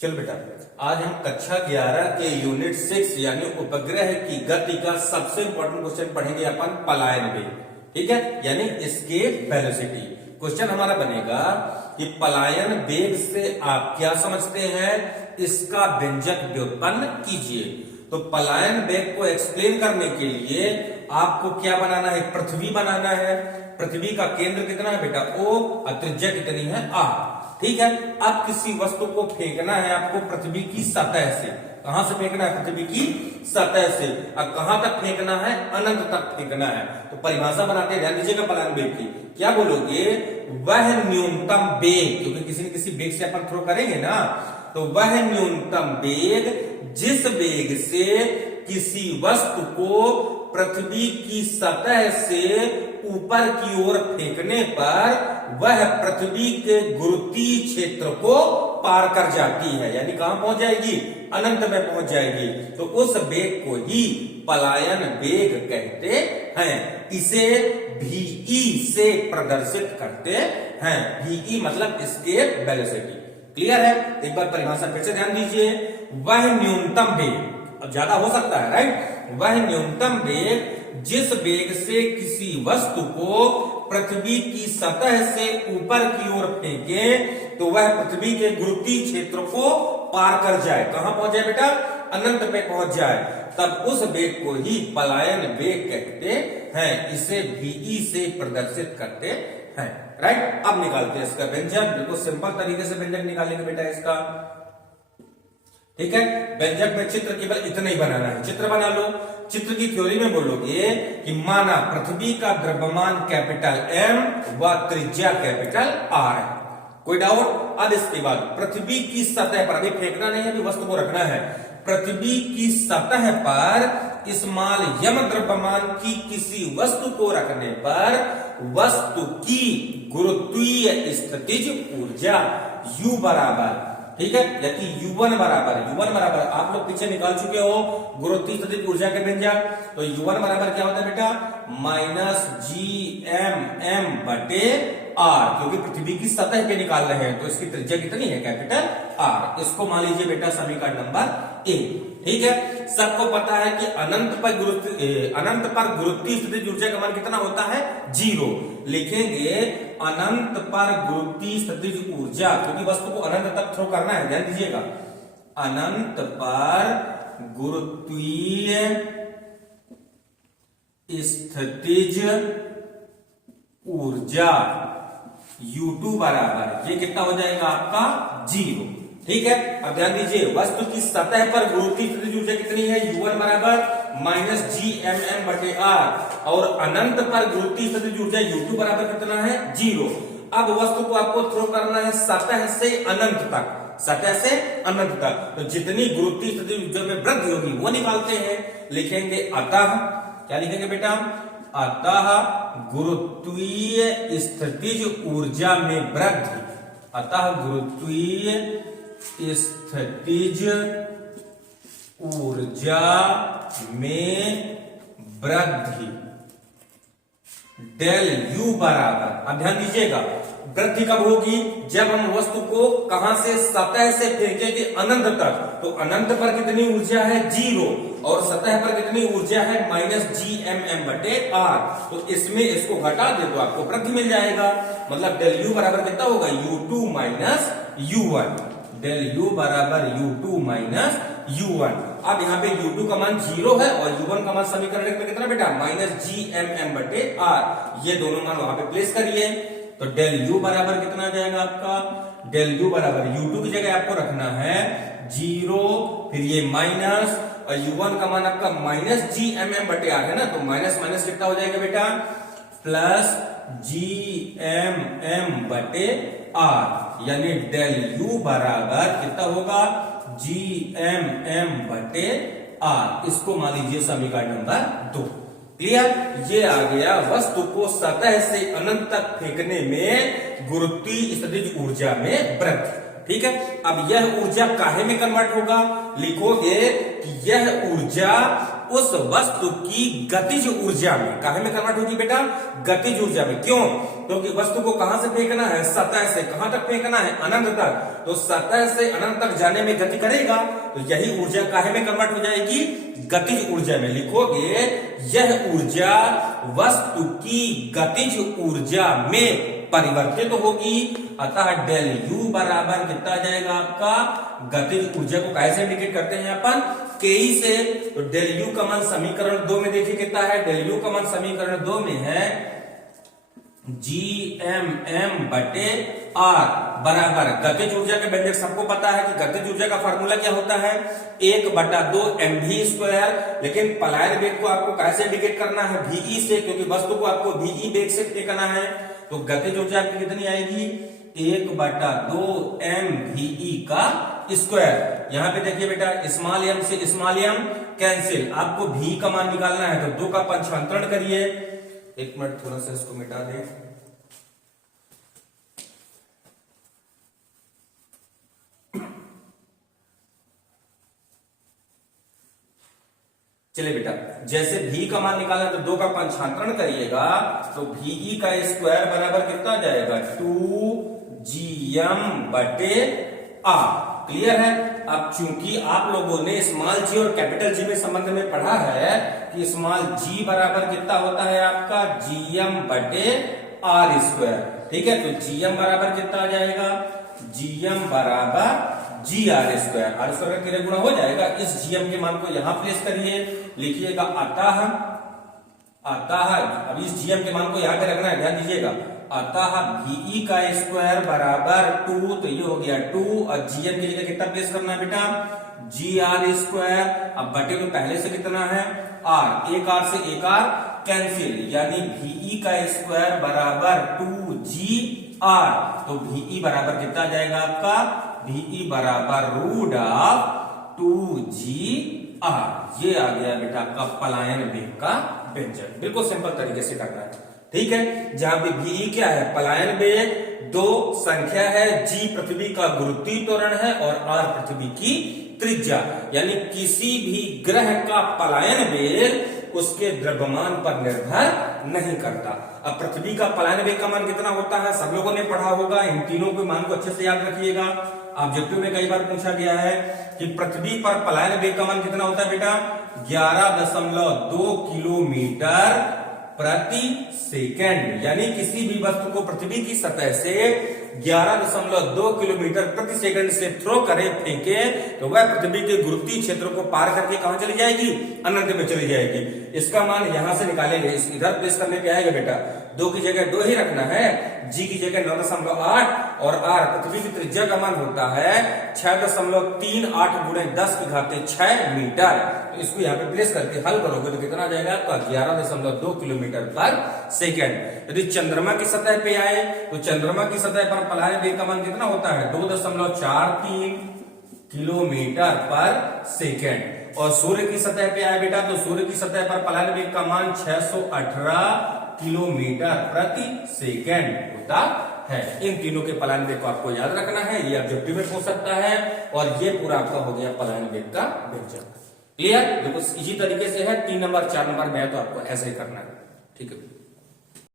चलो बेटा, आज हम कक्षा 11 के यूनिट 6 यानी उपग्रह की गति का सबसे इंपॉर्टेंट क्वेश्चन पढ़ेंगे अपन पलायन वेग। ठीक है, यानी एस्केप वेलोसिटी। क्वेश्चन हमारा बनेगा कि पलायन वेग से आप क्या समझते हैं, इसका व्यंजक व्युत्पन्न कीजिए। तो पलायन वेग को एक्सप्लेन करने के लिए आपको क्या बनाना है, पृथ्वी बनाना है। पृथ्वी का केंद्र कितना है बेटा, O, और त्रिज्या कितनी है, R। ठीक है, अब किसी वस्तु को फेंकना है आपको पृथ्वी की सतह से। कहां से फेंकना है, पृथ्वी की सतह से। अब कहां तक फेंकना है, अनंत तक फेंकना है। तो परिभाषा बनाते हैं, ध्यान दीजिएगा पलायन वेग की। क्या बोलोगे, वह न्यूनतम वेग, क्योंकि किसी न किसी वेग से अपन थ्रो करेंगे ना, तो वह न्यूनतम वेग जिस वेग से किसी वस्तु को पृथ्वी की सतह से ऊपर की ओर फेंकने पर वह पृथ्वी के गुरुत्वीय क्षेत्र को पार कर जाती है, यानी कहां पहुंच जाएगी, अनंत में पहुंच जाएगी। तो उस वेग को ही पलायन वेग कहते हैं। इसे VE से प्रदर्शित करते हैं। VE मतलब एस्केप वेलोसिटी। क्लियर है, एक बार परिभाषा फिर से ध्यान दीजिए। वह न्यूनतम वेग, अब ज्यादा हो सकता है, राइट। वह न्यूनतम वेग जिस वेग से किसी वस्तु को पृथ्वी की सतह से ऊपर की ओर फेंके तो वह पृथ्वी के गुरुत्वीय क्षेत्र को पार कर जाए। कहां पहुंच जाए बेटा, अनंत पे पहुंच जाए। तब उस वेग को ही पलायन वेग कहते हैं। इसे VE से प्रदर्शित करते हैं, राइट। अब निकालते हैं इसका व्यंजक। बिल्कुल सिंपल तरीके से व्यंजक निकालेंगे बेटा इसका। ठीक है, व्यंजक में चित्र केवल इतना ही बनाना है। चित्र बना लो। चित्र की थ्योरी में बोलोगे कि माना पृथ्वी का द्रव्यमान कैपिटल M व त्रिज्या कैपिटल R है। कोई डाउट। अब इसके बाद पृथ्वी की सतह पर, अभी फेंकना नहीं है, अभी वस्तु को रखना है। पृथ्वी की सतह पर स्मॉल m द्रव्यमान की किसी वस्तु को रखने पर वस्तु की गुरुत्वीय स्थितिज ऊर्जा U बराबर, ठीक है, यानी U1 बराबर आप लोग पीछे निकाल चुके हो गुरुत्वीय स्थितिज ऊर्जा के व्यंजक। तो U1 बराबर क्या होता है बेटा, -GMM बटे R, क्योंकि पृथ्वी की सतह पे निकाल रहे हैं तो इसकी त्रिज्या कितनी है, कैपिटल R। इसको मान लीजिए बेटा समीकरण नंबर A। ठीक है, सबको पता है कि अनंत पर गुरुत्वीय स्थितिज ऊर्जा का मान कितना होता है, 0। लिखेंगे अनंत पर गुरुत्वीय स्थितिज ऊर्जा, क्योंकि वस्तु को अनंत तक थ्रो करना है, ध्यान दीजिएगा। अनंत पर गुरुत्वीय स्थितिज ऊर्जा U2 बराबर, ये कितना हो जाएगा आपका, 0। ठीक है, अब ध्यान दीजिए वस्तु की सतह पर गुरुत्वीय स्थितिज ऊर्जा कितनी है, U1 बराबर -GMM बटे R, और अनंत पर गुरुत्वीय स्थितिज ऊर्जा U2 बराबर कितना है, 0। अब वस्तु को आपको थ्रो करना है सतह से अनंत तक, सतह से अनंत तक। तो जितनी गुरुत्वीय स्थितिज ऊर्जा में वृद्धि होगी वो निकालते हैं। लिखेंगे अतः, क्या लिखेंगे बेटा, अतः गुरुत्वीय स्थितिज ऊर्जा में वृद्धि, अतः गुरुत्वीय स्थितिज ऊर्जा में वृद्धि डेल U बराबर, अब ध्यान दीजिएगा वृद्धि कब होगी, जब हम वस्तु को कहां से, सतह से फेंकेंगे अनंत तक। तो अनंत पर कितनी ऊर्जा है, 0, और सतह पर कितनी ऊर्जा है, -GMM बटे R। तो इसमें इसको घटा दे तो आपको वृद्धि मिल जाएगा। मतलब डेल U बराबर कितना होगा, U2 minus U1। Del U बराबर U2 माइनस U1। अब यहाँ पे U2 का मान 0 है और U1 का मान समीकरण में कितना बेटा, -GMM बटे R। ये दोनों मान वहां पे प्लेस करिए। तो डेल U बराबर कितना आ जाएगा आपका, डेल U बराबर U2 की जगह आपको रखना है 0, फिर ये माइनस, और U1 का मान आपका -GMM बटे R है ना, तो माइनस माइनस कितना हो जाएगा बेटा, प्लस GMM बटे R, यानी डेल U बराबर कितना होगा, GMM बटे R। इसको मान लीजिए समीकरण नंबर 2। क्लियर, ये आ गया वस्तु को सतह से अनंत तक फेंकने में गुरुत्वीय स्थितिज ऊर्जा में वृद्धि। ठीक है, अब यह ऊर्जा काहे में कन्वर्ट होगा, लिखोगे कि यह ऊर्जा उस वस्तु की गतिज ऊर्जा में, काहे में कन्वर्ट होगी बेटा, गतिज ऊर्जा में। क्यों? क्योंकि वस्तु को कहां से फेंकना है, सतह से। कहां तक फेंकना है, अनंत तक। तो सतह से अनंत तक जाने में गति करेगा, तो यही ऊर्जा काहे में कन्वर्ट हो जाएगी, गतिज ऊर्जा में। लिखोगे यह ऊर्जा वस्तु की गतिज ऊर्जा में परिवर्तित होगी, अतः डेल यू बराबर कितना आ जाएगा आपका, गतिज ऊर्जा को कैसे इंडिकेट करते हैं अपन, केई से। तो डेल यू का मान समीकरण 2 में देखिए कितना है, डेल यू का मान समीकरण 2 में है GMM बटे R बराबर गतिज ऊर्जा के व्यंजक सबको पता है कि गतिज ऊर्जा का फार्मूला क्या होता है, 1/2 mv²। लेकिन पलायन वेग को आपको कैसे इंडिकेट करना है, VE से, क्योंकि वस्तु को आपको VE वेग से फेंकना है। तो गतिज ऊर्जा आपकी कितनी आएगी, 1/2 mve का स्क्वायर। यहां पे देखिए बेटा, स्मॉल m से स्मॉल m कैंसिल, आपको v का मान निकालना है तो 2 का पंचांतरण करिए। एक मिनट थोड़ा सा इसको मिटा दे। चलिए बेटा, जैसे v का मान निकालना तो 2 का पंचांतरण करिएगा, तो VE का स्क्वायर बराबर कितना आ जाएगा, 2GM बटे R। क्लियर है? अब चूंकि आप लोगों ने स्मॉल जी और कैपिटल जी में संबंध में पढ़ा है कि स्मॉल जी बराबर कितना होता है आपका, GM बटे R²। ठीक है, तो GM बराबर कितना आ जाएगा, GM बराबर GR²। R² का कितने गुना हो जाएगा, इस GM के मान को यहां प्लेस करिए, लिखिएगा अतः, अब इस GM के मान को यहां पे रखना है, ध्यान दीजिएगा। अतः VE का स्क्वायर बराबर 2, तो ये हो गया 2, और GM की जगह कितना प्लेस करना है बेटा, GR²। अब बटे में पहले से कितना है, R, एक R से एक R कैंसिल, यानी VE का स्क्वायर बराबर 2GR। तो VE बराबर कितना आ जाएगा आपका, VE बराबर √2GR। ये आ गया बेटा आपका पलायन वेग का व्यंजक। बिल्कुल सिंपल तरीके से करना है, ठीक है। जहां पे VE क्या है, पलायन वेग, 2 संख्या है, G पृथ्वी का गुरुत्वीय त्वरण है और R पृथ्वी की त्रिज्या। यानी किसी भी ग्रह का पलायन वेग उसके द्रव्यमान पर निर्भर नहीं करता। अब पृथ्वी का पलायन वेग का मान कितना होता है, सब लोगों ने पढ़ा होगा। इन तीनों के मान को अच्छे से याद रखिएगा। ऑब्जेक्टिव में कई बार पूछा गया है कि पृथ्वी पर पलायन वेग का मान कितना होता है बेटा, 11.2 किलोमीटर प्रति सेकंड। यानी किसी भी वस्तु को पृथ्वी की सतह से 11.2 किलोमीटर प्रति सेकंड से थ्रो करे, फेंके, तो वह पृथ्वी के गुरुत्वीय क्षेत्र को पार करके कहां चली जाएगी, अनंत में चली जाएगी। इसका मान यहां से निकालेंगे, इधर प्लेस करने पे आएगा बेटा। 2 की जगह 2 ही रखना है, G की जगह 9.8, और R पृथ्वी की त्रिज्या का मान होता है 6.38 गुणे 10⁶ मीटर। तो इसको यहाँ पे प्लेस करके हल करोगे तो कितना आ जाएगा आपका, 11.2 किलोमीटर पर सेकेंड। यदि चंद्रमा की सतह पे आए तो चंद्रमा की सतह पर पलायन वेग का मान कितना होता है, 2.43 किलोमीटर पर सेकेंड। और सूर्य की सतह पे आए बेटा तो सूर्य की सतह पर पलायन वेग का मान 618 किलोमीटर प्रति सेकेंड होता है। इन तीनों के पलायन वेग को आपको याद रखना है, ये ऑब्जेक्टिव में पूछ सकता है। और ये पूरा आपका हो गया पलायन वेग का व्यंजक। क्लियर? देखो इसी तरीके से है, 3 नंबर 4 नंबर में है तो आपको ऐसे ही करना है, ठीक है।